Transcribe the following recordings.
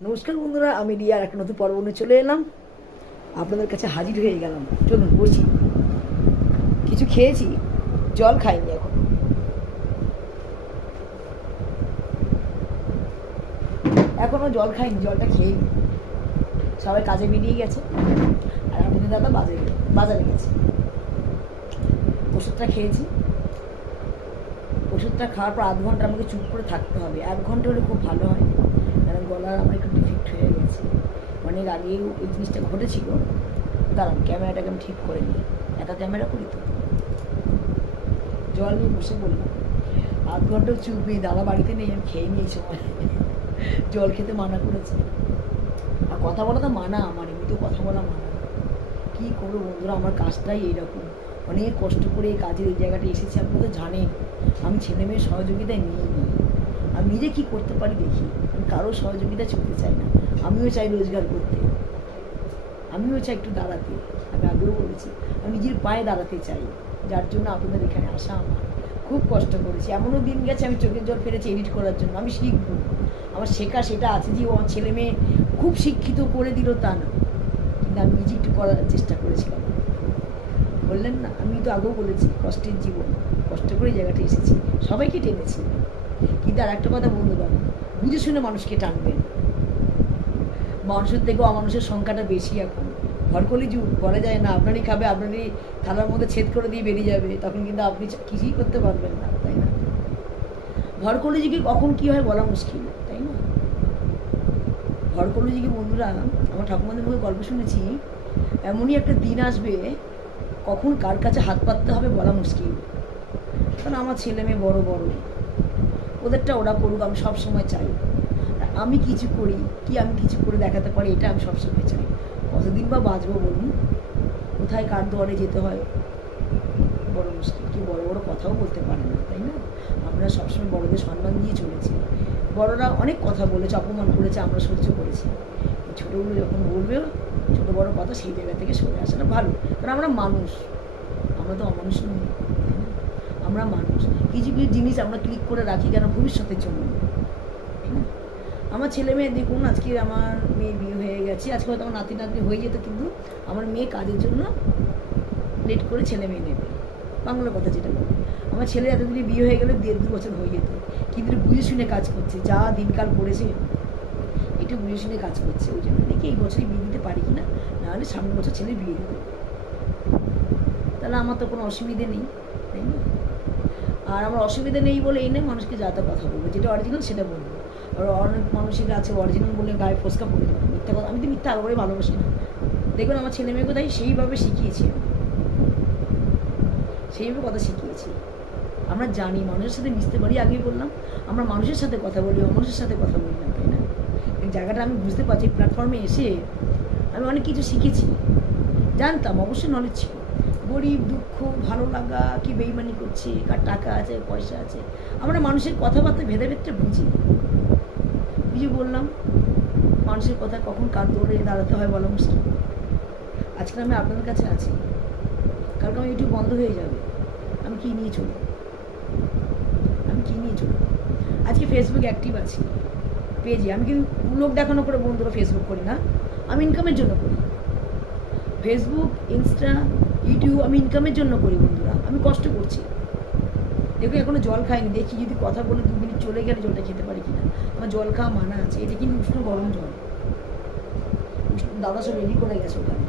নমস্কার বন্ধুরা, আমি রিয়ার একটা নতুন পর্ব নিয়ে চলে এলাম। আপনাদের কাছে হাজির হয়ে গেলাম। চলুন, বসি। কিছু খেয়েছি, জল খাইনি এখন। এখনও জল খাইনি, জলটা খেয়ে নি সবাই কাজে বেরিয়ে গেছে। আর আপনাদের দাদা বাজারে বাজারে গেছে। ওষুধটা খেয়েছি। ওষুধটা খাওয়ার পর আধ ঘণ্টা আমাকে চুপ করে থাকতে হবে। এক ঘণ্টা হলে খুব ভালো হয়। গলা আমার একটু ডিফেক্ট হয়ে গেছে। অনেক আগে ওই জিনিসটা ঘটেছিল। দাঁড়ান, ক্যামেরাটাকে আমি ঠিক করে নিই। একা ক্যামেরা করি তো? জল নিয়ে বসে বললাম আধ ঘণ্টা চুপ দাদা বাড়িতে নেই, আমি খেয়ে এই সময়। জল খেতে মানা করেছে। আর কথা বলা তো মানা আমার, এমনিতেও কথা বলা মানা। কী করব বন্ধুরা, আমার কাজটাই এইরকম। অনেক কষ্ট করে এই কাজের এই জায়গাটা এসেছি, আপনারা তো জানেন। আমি ছেলে মেয়ের সহযোগিতায় নিয়ে নিই। আমি নিজে কী করতে পারি দেখি। কারোর সহযোগিতা ছুটতে চাই না। আমিও চাই রোজগার করতে। আমিও চাই একটু দাঁড়াতে। আমি আগেও বলেছি আমি নিজের পায়ে দাঁড়াতে চাই। যার জন্য আপনাদের এখানে আসা আমার। খুব কষ্ট করেছি। এমনও দিন গেছে, আমি চোখের জল ফেলেছি এডিট করার জন্য। আমি শিখব। আমার শেখা সেটা আছে যে আমার ছেলে মেয়ে খুব শিক্ষিত করে দিল তা না। কিন্তু আমি নিজে একটু করার চেষ্টা করেছিলাম। বললেন না, আমি তো আগেও বলেছি, কষ্টের জীবন। কষ্ট করে জায়গাটা এসেছি। সবাইকে টেনেছি। কিন্তু আর একটা কথা বন্ধুরা বুঝে শুনে মানুষকে টানবেন। মানুষের থেকেও অমানুষের সংখ্যাটা বেশি এখন। ঘরকলি যুগ, বলা যায় না, আপনারই খাবে, আপনারই থালার মধ্যে ছেদ করে দিয়ে বেরিয়ে যাবে, তখন কিন্তু আপনি কিছুই করতে পারবেন না, তাই না? ঘরকলি যুগে কখন কী হয় বলা মুশকিল, তাই না? ঘরকলি যুগে বন্ধুরা, আমার ঠাকুমাদের মুখে গল্প শুনেছি, এমনই একটা দিন আসবে, কখন কার কাছে হাত পাততে হবে বলা মুশকিল। কারণ আমার ছেলে মেয়ে বড় বড়। ওদেরটা ওরা করুক, আমি সব সময় চাই আমি কিছু করি, কি আমি কিছু করে দেখাতে পারি, এটা আমি সবসময় চাই। কতদিন বা বাঁচবো বলুন? কোথায় কার দুয়ারে যেতে হয়? বড় মুশকিল। কি বড় বড় কথাও বলতে পারে না, তাই না? আমরা সবসময় বড়দের সম্মান দিয়ে চলেছি। বড়রা অনেক কথা বলেছে, অপমান করেছে, আমরা সহ্য করেছি। ছোটোগুলো যখন বলবে, ছোটো বড় কথা সেই জায়গা থেকে সরে আসাটা ভালো। কারণ আমরা মানুষ। আমরা তো অমানুষ নই? আমরা মানুষ। কিছু কিছু জিনিস আমরা ক্লিক করে রাখি কেন? ভবিষ্যতের জন্য আমার ছেলে মেয়ে দেখুন আজকে আমার মেয়ে বিয়ে হয়ে গেছে আজকে হয়তো আমার নাতি নাতনি হয়ে যেত কিন্তু আমার মেয়ে কাজের জন্য লেট করে ছেলে মেয়ে নেবে। বাংলা কথা যেটা বলে। আমার ছেলে এতদিনে বিয়ে হয়ে গেলে দেড় দু বছর হয়ে যেত। কিন্তু বুঝে শুনে কাজ করছে যা দিনকাল পড়েছে। একটু বুঝে শুনে কাজ করছে ওই জন্য দেখি এই বছরই বিয়ে দিতে পারি কি না নাহলে সামনের বছর ছেলে বিয়ে দেবে। তাহলে আমার তো কোনো অসুবিধে নেই তাই না? আর আমার অসুবিধা নেই বলে এই নয়, মানুষকে যা তা কথা বলব। যেটা অরিজিনাল সেটা বলব। আর অনেক মানুষের আছে অরিজিনাল বলে গায়ে ফোসকা পড়ে যাবে। মিথ্যা কথা আমি তো মিথ্যা আগে ভালোবাসি না। দেখুন আমার ছেলে মেয়েকে তাই সেইভাবে শিখিয়েছি। সেইভাবে কথা শিখিয়েছি। আমরা জানি, মানুষের সাথে মিশতে পারি, আগেই বললাম। আমরা মানুষের সাথে কথা বলি, অমানুষের সাথে কথা বলি না, তাই না? জায়গাটা আমি বুঝতে পারছি প্ল্যাটফর্মে এসে আমি অনেক কিছু শিখেছি। জানতাম, অবশ্যই নলেজ ছিল। গরিব, দুঃখ, ভালো লাগা, কি বেইমানি করছে, কার টাকা আছে, পয়সা আছে। আমরা মানুষের কথাবার্তা ভেদাভেদটা বুঝি। বুঝে বললাম, মানুষের কথা কখন কার দৌড়ে দাঁড়াতে হয় বলা মুশকিল। আজকে আমি আপনাদের কাছে আছি। কালকে আমার ইউটিউব বন্ধ হয়ে যাবে। আমি কী নিয়ে চলব? আমি কী নিয়ে চলব? আজকে ফেসবুক অ্যাক্টিভ আছি। পেজে আমি কিন্তু লোক দেখানো করে বন্ধুরা ফেসবুক করি না। আমি ইনকামের জন্য করি। ফেসবুক ইনস্টা ইউটিউব আমি ইনকামের জন্য করি বন্ধুরা, আমি কষ্ট করছি। দেখো, এখনও জল খাইনি। দেখি যদি কথা বলে দু মিনিট চলে গেলে জলটা খেতে পারি কিনা। আমার জল খাওয়া মানা আছে। এটা কিন্তু উষ্ণ গরম জল। দাদা সব রেডি করে গেছে ওখানে।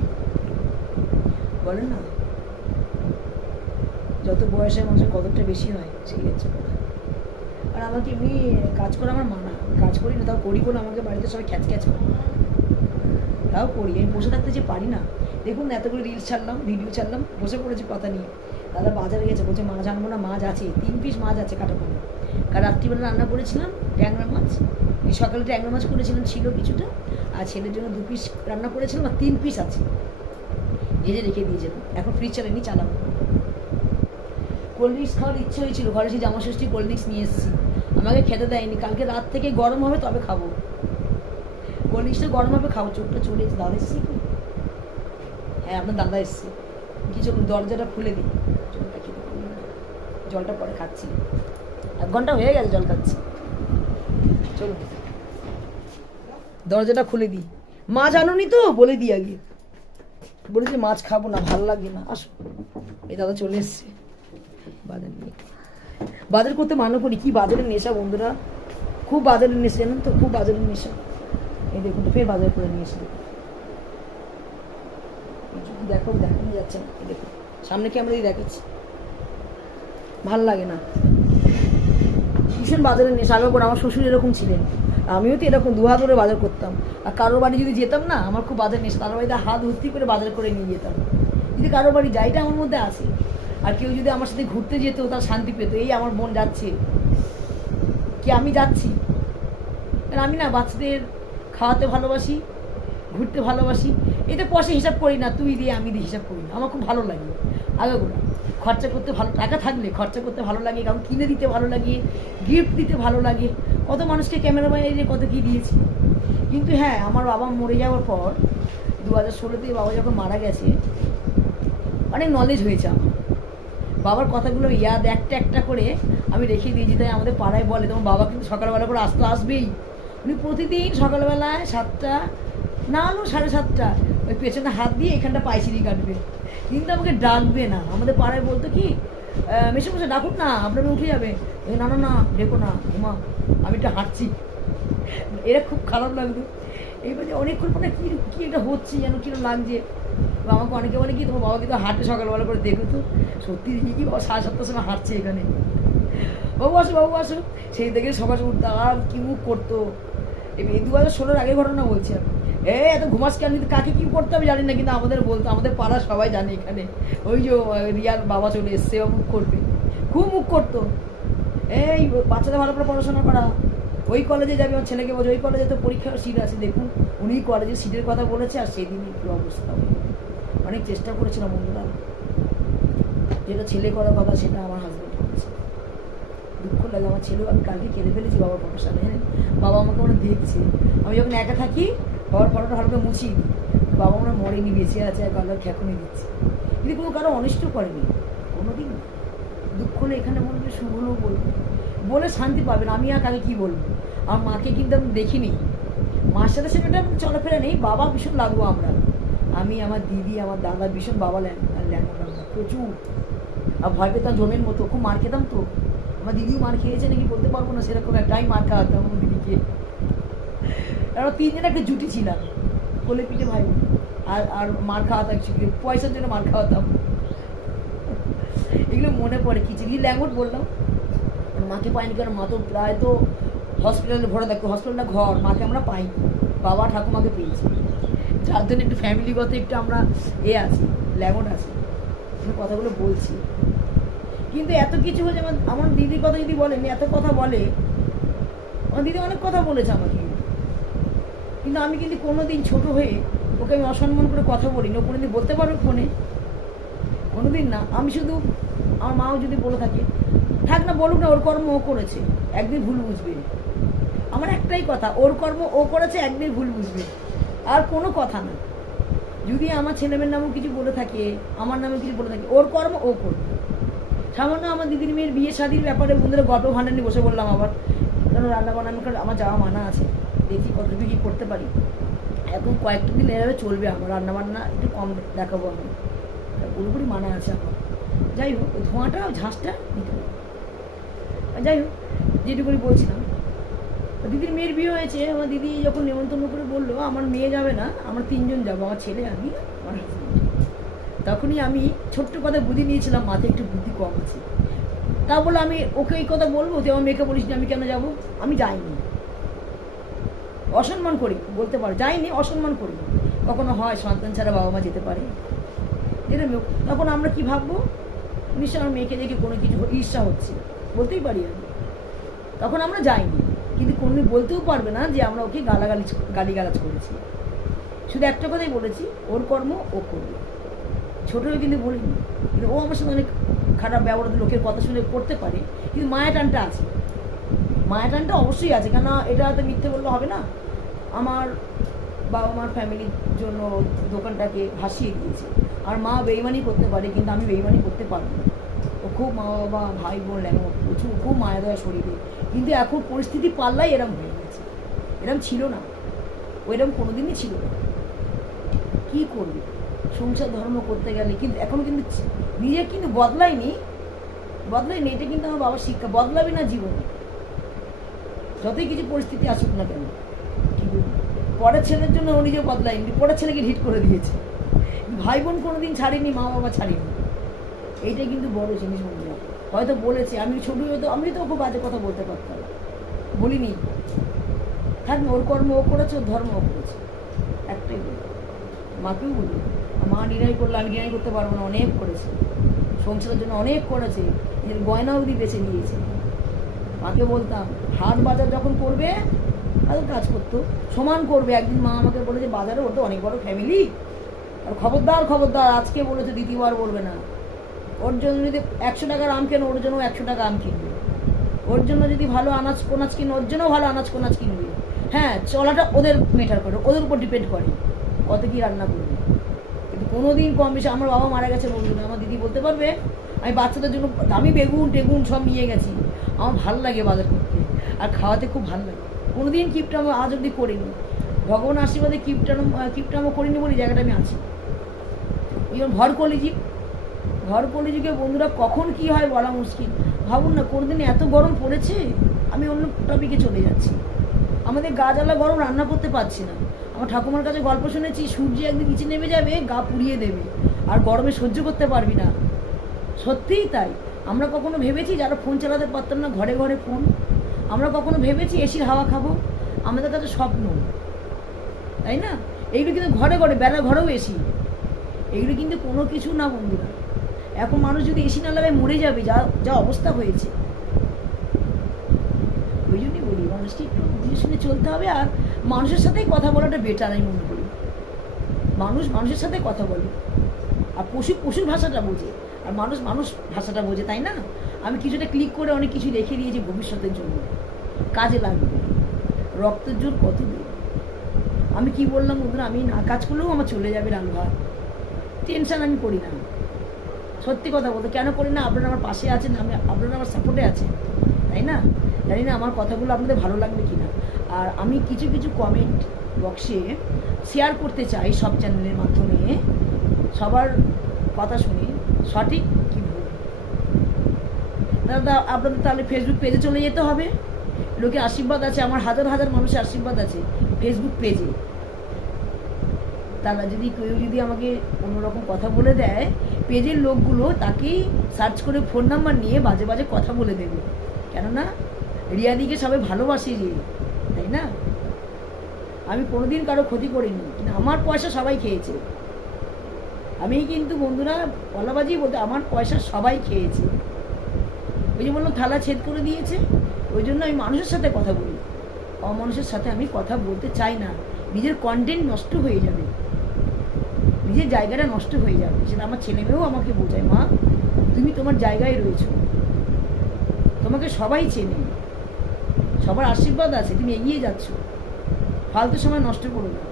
বলেন না? যত বয়সে মানুষের কদরটা বেশি হয়, সেই হচ্ছে আর আমাকে এমনি কাজ করা আমার মানা। কাজ করি না, তাও করি বলে আমাকে বাড়িতে সবাই ক্যাচ ক্যাচ করে। তাও করি। আমি বসে থাকতে যে পারি না। দেখুন এতগুলো রিলস ছাড়লাম ভিডিও ছাড়লাম, বসে পড়েছি কথা নিয়ে। দাদা বাজারে গেছে, বলছে মাছ আনব না, মাছ আছে। তিন পিস মাছ আছে কাটা পানি কাল রাত্রিবেলা রান্না করেছিলাম, ট্যাংরা মাছ। এই সকালে ট্যাংরা মাছ করেছিলাম, ছিল কিছুটা। আর ছেলের জন্য দু পিস রান্না করেছিলাম, আর তিন পিস আছে। ভেজে রেখে দিয়ে যেত এখন ফ্রিজ চালানি চালাবো। কোল্ড ড্রিঙ্কস খাওয়ার ইচ্ছে হয়েছিল, ঘরে সেই জামা ষষ্ঠী কোল্ড ড্রিঙ্কস নিয়ে এসেছি। আমাকে খেতে দেয়নি। কালকে রাত থেকে গরম হবে, তবে খাব। কোল্ড ড্রিঙ্কসটা গরম হবে, খাব। চোখটা চলে দাদা এসেছি? হ্যাঁ আপনার দাদা এসছে। কিছু দরজাটা খুলে দিই। জলটা পরে খাচ্ছি। এক ঘণ্টা হয়ে গেছে জল খাচ্ছি। চলুন। দরজাটা খুলে দিই। মা জানোনি তো? বলে দিই আগে। বলেছে মাছ খাব না, ভালো লাগে না। আসো। এই দাদা চলে এসছে। বাজার নিয়ে। বাজার করতে মানা করি। কি বাজারের নেশা বন্ধুরা? খুব বাজারের নেশা, জানেন তো? খুব বাজারের নেশা। এই দেখুন, ফের বাজার করে নিয়ে এসে দেখো দেখানো যাচ্ছে। না দেখো, সামনে ক্যামেরা দিয়ে দেখাচ্ছি? ভালো লাগে না। ভীষণ বাজারের নেশা আগে করে আমার শ্বশুর এরকম ছিলেন। আমিও তো এরকম দু হাত বাজার করতাম। আর কারোর বাড়ি যদি যেতাম না, আমার খুব বাজার নেশা তার বাড়িতে হাত ভর্তি করে বাজার করে নিয়ে যেতাম। যদি কারোর বাড়ি যাই এটা আমার মধ্যে আসে, আর কেউ যদি আমার সাথে ঘুরতে যেত, তার শান্তি পেত, এই আমার বোন যাচ্ছে। কি আমি যাচ্ছি? কারণ আমি না বাচ্চাদের খাওয়াতে ভালোবাসি, ঘুরতে ভালোবাসি এটা পয়সা হিসাব করি না, তুই দিয়ে আমি দিয়ে হিসাব করি না। আমার খুব ভালো লাগে। আগে গোড়া খরচা করতে ভালো, টাকা থাকলে খরচা করতে ভালো লাগে, কারণ কিনে দিতে ভালো লাগে গিফট দিতে ভালো লাগে। কত মানুষকে ক্যামেরা বাইরে কত কী দিয়েছি। কিন্তু হ্যাঁ আমার বাবা মরে যাওয়ার পর দু হাজার ষোলোতে বাবা যখন মারা গেছে, অনেক নলেজ হয়েছে আমার। বাবার কথাগুলো ইয়াদ একটা একটা করে আমি রেখে দিয়েছি, তাই আমাদের পাড়ায় বলে, তোমার বাবা কিন্তু সকালবেলা করে আসতে, আসবেই। উনি প্রতিদিন সকালবেলায় সাতটা, না হলেও সাড়ে সাতটা ওই পেছনে হাত দিয়ে এখানটা পাইচিরি কাটবে। কিন্তু আমাকে ডাকবে না। আমাদের পাড়ায় বলতো কি মেশে মেশে ডাকুন না, আপনারা উঠে যাবে না না না, ডেকো না ঘুমা আমি একটু হাঁটছি। এরা খুব খারাপ লাগতো। এইবারে অনেকক্ষণ মানে কী কী একটা হচ্ছে যেন কিরম লাগছে। বা আমাকে অনেকে বলে কি, তোমার বাবা কিন্তু হাঁটে সকালবেলা করে দেখো তো, সত্যি দেখি কি বাবা সাড়ে সাতটার সময় হাঁটছে এখানে। বাবু আসো বাবু আসো। সেই থেকে সকাল উঠতে আর কি মুখ করতো। এই দু হাজার ষোলোর আগের ঘটনা বলছি আমি। এত ঘুমাস কেন? কিন্তু কাকে কি করতে হবে জানি না, কিন্তু আমাদের বলতো, আমাদের পাড়া সবাই জানে এখানে। ওই যে রিয়ার বাবা চলে এসছে মুখ করবে। খুব মুখ করতো। এই বাচ্চাদের ভালো করে পড়াশোনা করা। ওই কলেজে যাবে আমার ছেলেকে বলছে, ওই কলেজে তো পরীক্ষার সিট আছে, দেখুন। উনি কলেজে সিটের কথা বলেছে, আর সেদিনই কি অবস্থা। অনেক চেষ্টা করেছিলাম বন্ধুরা। যেটা ছেলে করার কথা, সেটা আমার হাজব্যান্ড করেছে। দুঃখ লাগে, আমার ছেলেও আমি কালকে কেঁদে ফেলেছি বাবার ফটোর জানেন? বাবা আমাকে মনে দেখছে। আমি যখন একা থাকি বাবার ফটোটা মুছি দিই বাবা মনে মরেনি, বেঁচে আছে, আর কালার খ্যাকুনি দিচ্ছে। কিন্তু কোনো কারও অনিষ্ট করেনি কোনো দিন দুঃখ হলে এখানে বলবে শুভ হলেও বলবে। বলে শান্তি পাবেন আমি আর কাকে কী বলব? আমার মাকে কিন্তু আমি দেখিনি। মার সাথে সেটা চলাফেরা নেই, বাবা ভীষণ লাগবো আমরা। আমি, আমার দিদি, আমার দাদা ভীষণ বাবা ল্যাং ল্যাংটা প্রচুর। আর ভয় পেতাম জমের মতো, খুব মার খেতাম তো। আমার দিদিও মার খেয়েছে নাকি বলতে পারব না, সেরকম একটাই মার খাওয়াতাম আমার দিদিকে। আমরা তিনজন একটা জুটি ছিলাম। কোলে পিঠে ভাই। আর আর মার খাওয়াতাম শিখে পয়সার জন্য মার খাওয়াতাম। এগুলো মনে পড়ে। কি ল্যাঙ্গুয়েজ বললাম। আর মাকে পাইনি কারণ মা তো প্রায় তো হসপিটালে ভরে থাকতো হসপিটালটা ঘর। মাকে আমরা পাইনি। বাবা, ঠাকুমাকে পেয়েছি। যার জন্য একটু ফ্যামিলিগত একটু আমরা এ আছি, ল্যাঙ্গুয়েজ আছে। কথাগুলো বলছি। কিন্তু এত কিছু হচ্ছে আমার আমার দিদির কথা যদি বলেন এত কথা বলে, আমার দিদি অনেক কথা বলেছে আমাকে। কিন্তু আমি কিন্তু কোনোদিন ছোট হয়ে ওকে আমি অসম্মান করে কথা বলিনি। ও কোনোদিন বলতে পারবে ফোনে। কোনোদিন না। আমি শুধু আমার মাও যদি বলে থাকে, থাক না, বলুক না, ওর কর্ম ও করেছে। একদিন ভুল বুঝবে। আমার একটাই কথা, ওর কর্ম ও করেছে, একদিন ভুল বুঝবে। আর কোনো কথা না। যদি আমার ছেলেমেয়ের নামও কিছু বলে থাকে, আমার নামে কিছু বলে থাকে, ওর কর্ম ও করবে। সামান্য আমার দিদির মেয়ের বিয়ে শাদির ব্যাপারে বন্ধুরা গল্প ভান্ডার নিয়ে বসে বললাম আবার। কেন রান্না বান্না আমি আমার যাওয়া মানা আছে? দেখি কতটুকু কী করতে পারি। এখন কয়েকটা দিন এভাবে চলবে আমার রান্না বান্না একটু কম দেখাবো আমি। পুরোপুরি মানা আছে আমার। যাই হোক ধোঁয়াটা ঝাঁসটা আর যাই হোক, যেটুকুনি বলছিলাম। দিদির মেয়ের বিয়ে হয়েছে, আমার দিদি যখন নেমন্তন্ন করে বলল, আমার মেয়ে যাবে না, আমরা তিনজন যাব, আমার ছেলে আমি, আমার তখনই আমি ছোট্ট কথা বুঝে নিয়েছিলাম, মাথায় একটু বুদ্ধি কম আছে। তা বলে আমি ওকে এই কথা বলব তুই আমার মেয়েকে বলিস আমি কেন যাব? আমি যাইনি। অসম্মান করি, বলতে পারো, যাইনি, অসম্মান করি। কখনো হয় সন্তান ছাড়া বাবা মা যেতে পারে। এরকম তখন আমরা কি ভাববো? নিশ্চয় আমার মেয়েকে দেখে কোনো কিছু ঈর্ষা হচ্ছে। বলতেই পারি আমি। তখন আমরা যাইনি। কিন্তু কোনো বলতেও পারবে না যে আমরা ওকে গালাগালি গালিগালাজ করেছি। শুধু একটা কথাই বলেছি, ওর কর্ম, ও করবে। ছোটো কিন্তু বলিনি। কিন্তু ও আমার সঙ্গে অনেক খারাপ ব্যবহার লোকের কথা শুনে করতে পারে। কিন্তু মায়া টানটা আছে। মায়া টানটা অবশ্যই আছে কেন এটা তো মিথ্যে বললে হবে না। আমার বাবা মার ফ্যামিলির জন্য দোকানটাকে ভাসিয়ে দিয়েছে। আর মা বেইমানি করতে পারে, কিন্তু আমি বেইমানি করতে পারব না। ও খুব মা বাবা ভাই বোন ল্যাঙ্গো প্রচুর, খুব মায়া দেওয়া শরীরে কিন্তু এখন পরিস্থিতি পাল্লাই এরম হয়ে গেছে। এরম ছিল না। ও ওইরকম কোনোদিনই ছিল না। কী করবে? সংসার ধর্ম করতে গেলে কিন্তু এখনও কিন্তু নিজে কিন্তু বদলায়নি। বদলায়নি, এটা কিন্তু আমার বাবার শিক্ষা। বদলাবে না জীবনে। যতই কিছু পরিস্থিতি আসুক না কেন, পরের ছেলের জন্য ও নিজে বদলায়নি, পরের ছেলেকে হিট করে দিয়েছে। ভাই বোন কোনোদিন ছাড়িনি মা বাবা ছাড়েনি। এইটাই কিন্তু বড় জিনিস বন্ধুরা। হয়তো বলেছে, আমি ছোট হয়তো আমি তো ওকে বাজে কথা বলতে পারতাম। বলিনি। থাক, ওর কর্ম ও করেছে, ওর ধর্ম ও করেছে। একটাই বলি। মাকেও বলি, মা নিরাই করলে আমি নিরাই করতে পারব না, অনেক করেছে। সংসারের জন্য অনেক করেছে। নিজের গয়না অবধি বেছে নিয়েছে। মাকে বলতাম, হাট বাজার যখন করবে তাদের কাজ করতো। সমান করবে। একদিন মা আমাকে বলেছে, বাজারে ওর তো অনেক বড় ফ্যামিলি আর খবরদার খবরদার, আজকে বলেছে, দ্বিতীয়বার বলবে না। ওর জন্য যদি একশো টাকার আম কেন, ওর জন্য একশো টাকা আম কিনবে। ওর জন্য যদি ভালো আনাজ, কোনাজ কিনে, ওর জন্য ভালো আনাজ, কোনাজ কিনবে। হ্যাঁ চলাটা ওদের মেটার করে, ওদের উপর ডিপেন্ড করে। কত কী রান্না করবে। কিন্তু কোনো দিন কম বেশি, আমার বাবা মারা গেছে বলব না। আমার দিদি বলতে পারবে, আমি বাচ্চাদের জন্য দামি বেগুন, টেগুন সব নিয়ে গেছি। আমার ভালো লাগে বাজার করতে। আর খাওয়াতে খুব ভালো লাগে। কোনো দিন কিপটামো আজ অব্দি করিনি। ভগবান আশীর্বাদে কিপটানো কিপটামো করিনি বলে জায়গাটা আমি আছি। জন্য ভর কলিজি। ঘর কলিযুগে বন্ধুরা কখন কি হয় বলা মুশকিল। ভাবুন না, কোনোদিন এত গরম পড়েছে, আমি অন্য টপিকে চলে যাচ্ছি। আমাদের গা জ্বালা গরম, রান্না করতে পারছি না। আমার ঠাকুমার কাছে গল্প শুনেছি, সূর্য একদিন নিচে নেমে যাবে, গা পুড়িয়ে দেবে। আর গরমে সহ্য করতে পারবি না। সত্যিই তাই। আমরা কখনো ভেবেছি যারা ফোন চালাতে পারতাম না, ঘরে ঘরে ফোন। আমরা কখনো ভেবেছি এসির হাওয়া খাব। আমাদের কাছে স্বপ্ন। তাই না? এইগুলো কিন্তু ঘরে ঘরে বেলা ঘরেও এসি। এইগুলো কিন্তু কোনো কিছু না বন্ধুরা। এখন মানুষ যদি এসি না লাগায় মরে যাবে, যা যা অবস্থা হয়েছে। ওই জন্যই বলি, মানুষকে একটু বুঝে শুনে চলতে হবে আর মানুষের সাথেই কথা বলাটা বেটার আমি মনে করি। মানুষ মানুষের সাথে কথা বলে। আর পশু, পশুর ভাষাটা বোঝে। আর মানুষ মানুষ ভাষাটা বোঝে, তাই না? আমি কিছুটা ক্লিক করে অনেক কিছু রেখে দিয়েছি ভবিষ্যতের জন্য। কাজে লাগবে। রক্তের জোর কত দূর আমি কি বললাম বন্ধুরা? আমি না কাজ করলেও আমার চলে যাবে রান্না টেনশন আমি করি না। সত্যি কথা বলতে, কেন করি না? আপনারা আমার পাশে আছেন, আমি আপনারা আমার সাপোর্টে আছেন, তাই না? জানি না আমার কথাগুলো আপনাদের ভালো লাগবে কি না আর আমি কিছু কিছু কমেন্ট বক্সে শেয়ার করতে চাই সব চ্যানেলের মাধ্যমে। সবার কথা শুনি। সঠিক কি ভুল? দাদা, আপনাদের তাহলে ফেসবুক পেজে চলে যেতে হবে। লোকের আশীর্বাদ আছে, আমার হাজার হাজার মানুষের আশীর্বাদ আছে ফেসবুক পেজে তারা যদি কেউ যদি আমাকে অন্যরকম কথা বলে দেয় পেজের লোকগুলো তাকেই সার্চ করে ফোন নাম্বার নিয়ে বাজে বাজে কথা বলে দেবে। কেননা, রিয়াদিকে সবাই ভালোবাসে যে, তাই না? আমি কোনোদিন কারও ক্ষতি করিনি, কিন্তু আমার পয়সা সবাই খেয়েছে। আমি কিন্তু বন্ধুরা পলাবাজি বলতে আমার পয়সা সবাই খেয়েছে। ওই যে বললাম, থালা ছেদ করে দিয়েছে। ওই জন্য আমি মানুষের সাথে কথা বলি। অমানুষের সাথে আমি কথা বলতে চাই না। নিজের কন্টেন্ট নষ্ট হয়ে যাবে। নিজের জায়গাটা নষ্ট হয়ে যাবে। সেটা আমার ছেলে মেয়েও আমাকে বোঝায়, মা, তুমি তোমার জায়গায় রয়েছো। তোমাকে সবাই চেনে। সবার আশীর্বাদ আছে। তুমি এগিয়ে যাচ্ছ। ফালতু সময় নষ্ট করো না।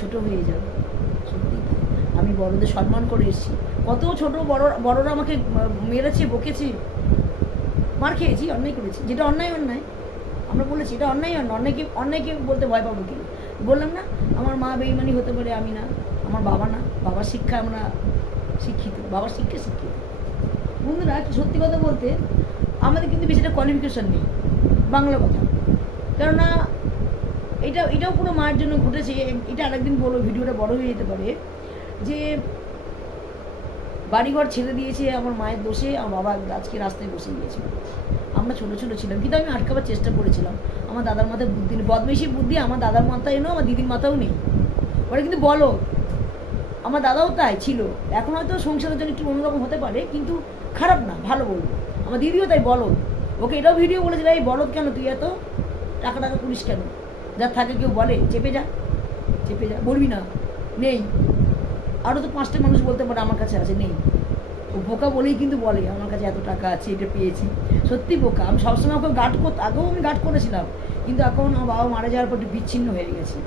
ছোট হয়ে যাবে। সত্যি। আমি বড়দের সম্মান করে এসেছি। কত ছোট বড়, বড়রা আমাকে মেরেছে, বকেছে। মার খেয়েছি, অন্যায় করেছি। যেটা অন্যায় অন্যায়। আমরা বলেছি, এটা অন্যায় অন্য অন্যায়কে অন্যায়কে বলতে ভয় পাবো কি বললাম না, আমার মা বেইমানি হতে পারে, আমি না। আমার বাবা না। বাবার শিক্ষা আমরা শিক্ষিত। বাবার শিক্ষা শিক্ষিত। বন্ধুরা সত্যি কথা বলতে, আমাদের কিন্তু বেশি কোয়ালিফিকেশন নেই। বাংলা কথা। কেননা এটা, এটাও পুরো মায়ের জন্য ঘটেছে। এটা আরেকদিন বলব ভিডিওটা বড় হয়ে যেতে পারে। যে বাড়িঘর ছেড়ে দিয়েছে আমার মায়ের দোষে, আমার বাবা আজকে রাস্তায় বসে গিয়েছিল। আমরা ছোটো ছোটো ছিলাম, কিন্তু আমি আটকাবার চেষ্টা করেছিলাম। আমার দাদার মাথায় বুদ্ধি বদমেশি বুদ্ধি, আমার দাদার মাথায় নেই আমার দিদির মাথাও নেই। ওরা কিন্তু বলো, আমার দাদাও তাই ছিল। এখন হয়তো সংসারের জন্য একটু অন্যরকম হতে পারে, কিন্তু খারাপ না, ভালো বলব। আমার দিদিও তাই বলো ওকে এটাও ভিডিও বলেছিল, এই বলদ কেন তুই এত? টাকা টাকা করিস কেন? যার থাকে কেউ বলে, চেপে যা চেপে যা, বলবি না, নেই। আরও তো পাঁচটা মানুষ বলতে পারে আমার কাছে আছে, নেই। ও বোকা বলেই কিন্তু বলে, আমার কাছে এত টাকা আছে, এটা পেয়েছি। সত্যি বোকা, আমি সবসময় ওকে গার্ড করতে আগেও আমি গার্ড করেছিলাম, কিন্তু এখন আমার বাবা মারা যাওয়ার পর একটু বিচ্ছিন্ন হয়ে গেছে।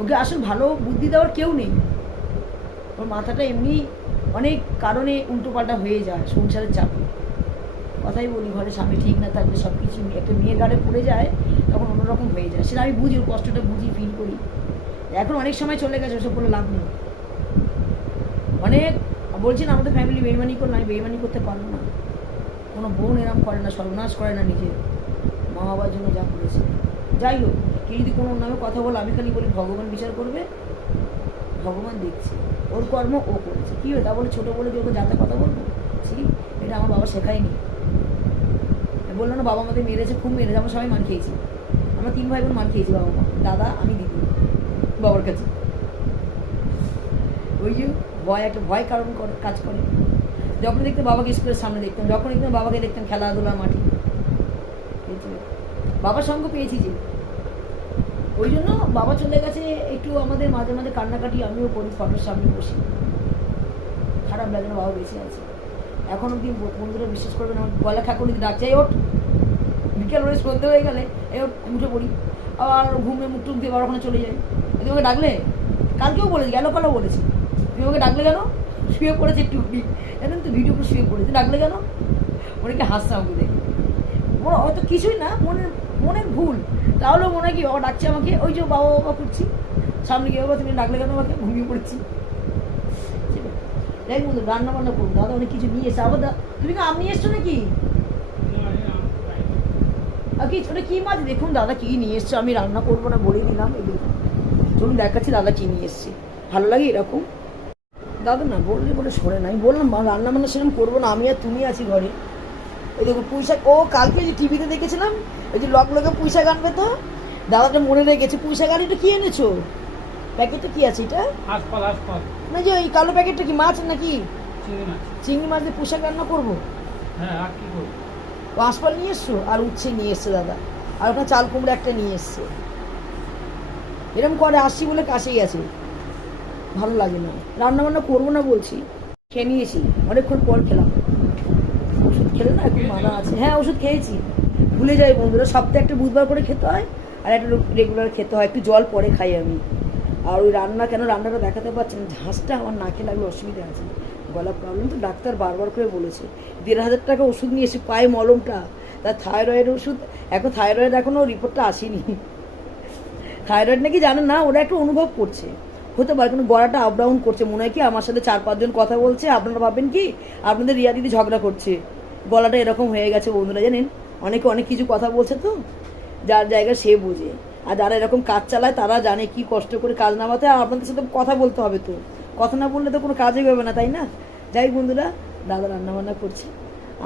ওকে আসল ভালো বুদ্ধি দেওয়ার কেউ নেই। ওর মাথাটা এমনি অনেক কারণে উল্টোপাল্টা হয়ে যায়, সংসারের চাপে। কথাই বলি, ঘরে স্বামী ঠিক না থাকলে সব কিছু একটা মেয়ের গাড়ে পড়ে যায়, তখন অন্যরকম হয়ে যায়। সেটা আমি বুঝি কষ্টটা বুঝি ফিল করি। এখন অনেক সময় চলে গেছে, ওসব বলে লাভ নেই। অনেক, বলছি না, আমাদের ফ্যামিলি বেইমানি করলে আমি বেইমানি করতে পারব না। কোনো বোন এরম করে না, সর্বনাশ করে না নিজে। মা বাবার জন্য যা করেছে। যাই হোক, কেউ যদি কোনো নামে কথা বলে, আমি খালি বলি, ভগবান বিচার করবে, ভগবান দেখছে। ওর কর্ম ও করেছে। কী তা বলে ছোটো বলে যে ওকে যাতে কথা বলব? ছি, এটা আমার বাবা শেখায়নি। বলল, না, বাবা আমাদের মেরেছে, খুব মেরেছে, আমরা সবাই মার খেয়েছি। আমরা তিন ভাই বোন মার খেয়েছি, বাবা মা। দাদা, আমি দিদি, বাবার কাছে। ওই যে ভয়, একটা ভয় কারণ করে, কাজ করে। যখন দেখতাম বাবাকে স্কুলের সামনে দেখতাম, যখন দেখতাম বাবাকে দেখতাম খেলাধুলা মাঠে। বাবার সঙ্গ পেয়েছি যে। ওই জন্য বাবা চলে গেছে, একটু আমাদের মাঝে মাঝে কান্নাকাটি, আমিও করি, ফটোর সামনে বসি। খারাপ লাগে না, বাবা বেশি আছে। এখন অব্দি বন্ধুরা বিশ্বাস করবে না আমার গলা যদি ডাকছে এই ওঠ বিকেল হয়ে সন্ধে হয়ে গেলে ওঠ উঠে পড়ি। আবার ঘুমে মুখ টুক দিয়ে বাবার ওখানে চলে যাই। তুমি ওকে ডাকলে? কালকেও বলেছি গেল কালও বলেছি। তুমি ওকে ডাকলে কেন? শুয়ে পড়েছে টুকটি জানেন তো, ভিডিও করে শুয়ে পড়েছে। ডাকলে কেন? অনেকে হাসছে আমাকে দেখে। ওর হয়তো কিছুই না, মনের মনের ভুল। তাহলেও মনে হয় কি, বাবা ডাকছে আমাকে, ওই যে বাবা বাবা করছি। সামনে গিয়ে বাবা, তুমি ডাকলে কেন আমাকে? ঘুমিয়ে পড়েছি। যাই বন্ধু রান্না বান্না করুন। দাদা অনেক কিছু নিয়ে এসে, আবার তুমি কি আম এসছো নাকি? কি ওটা কি মাছ? দেখুন দাদা কি নিয়ে এসছো? আমি রান্না করব না বলেই দিলাম এই দেখুন চলুন দেখাচ্ছি দাদা কি নিয়ে এসছে। ভালো লাগে এরকম? দাদা না বললে বলে সরে না আমি বললাম রান্না বান্না সেরকম করব না আমি আর তুমি আছি ঘরে। এই দেখো পুঁইশাক ও কালকে যে টিভিতে দেখেছিলাম ওই যে লক লগে পুঁইশাক আনবে তো? দাদাটা মনে রেখেছে পুঁইশাক আর এটা কি এনেছো? প্যাকেটটা কি আছে এটা? না যে ওই কালো প্যাকেটটা কি মাছ নাকি? চিংড়ি মাছ দিয়ে পুঁইশাক রান্না করব? হ্যাঁ আর কি করব? পাঁচপাল নিয়ে এসছো? আর উচ্ছে নিয়ে এসছে, দাদা। আর ওখানে চাল কুমড়ো একটা নিয়ে এসছে। এরকম করে আসছি বলে কাছেই আছে। ভালো লাগে না। রান্না বান্না করব না বলছি। খেয়ে নিয়েছি। অনেকক্ষণ পর খেলাম। ওষুধ খেলে না একটু মারা আছে। হ্যাঁ ওষুধ খেয়েছি। ভুলে যাই বন্ধুরা, সপ্তাহে একটা বুধবার করে খেতে হয় আর একটা রেগুলার খেতে হয়। একটু জল পরে খাই আমি। আর ওই রান্না কেন রান্নাটা দেখাতে পারছি না। ঝাঁসটা আমার নাকে লাগলে অসুবিধা আছে। গলা প্রবলেম তো ডাক্তার বারবার করে বলেছে, দেড় হাজার টাকা ওষুধ নিয়ে এসে পায়ে মলমটা তার থাইরয়েড ওষুধ, এখন থাইরয়েড এখনও রিপোর্টটা আসেনি। থাইরয়েড নাকি জানেন না, ওরা একটু অনুভব করছে। হতে পারে কোনো গলাটা আপ ডাউন করছে, মনে হয় কি আমার সাথে চার পাঁচজন কথা বলছে, আপনারা ভাববেন কি আপনাদের রিয়া দিদি ঝগড়া করছে। গলাটা এরকম হয়ে গেছে বন্ধুরা, জানেন? অনেকে অনেক কিছু কথা বলছে তো, যার জায়গা সে বোঝে। আর যারা এরকম কাজ চালায়, তারা জানে কি কষ্ট করে কাজ নামাতে আর আপনাদের সাথে কথা বলতে হবে তো। কথা না বললে তো কোনো কাজই হবে না, তাই না? যাই বন্ধুরা, দাদা রান্নাবান্না করছে।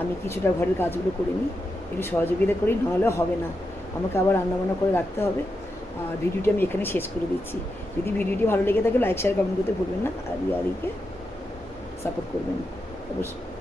আমি কিছুটা ঘরের কাজগুলো করে নিই, একটু সহযোগিতা করি, নাহলে হবে না। আমাকে আবার রান্নাবান্না করে রাখতে হবে। আর ভিডিওটি আমি এখানে শেষ করে দিচ্ছি। যদি ভিডিওটি ভালো লেগে থাকে লাইক শেয়ার কমেন্ট করতে ভুলবেন না। আর ইয়ারিকে সাপোর্ট করবেন। অবশ্যই।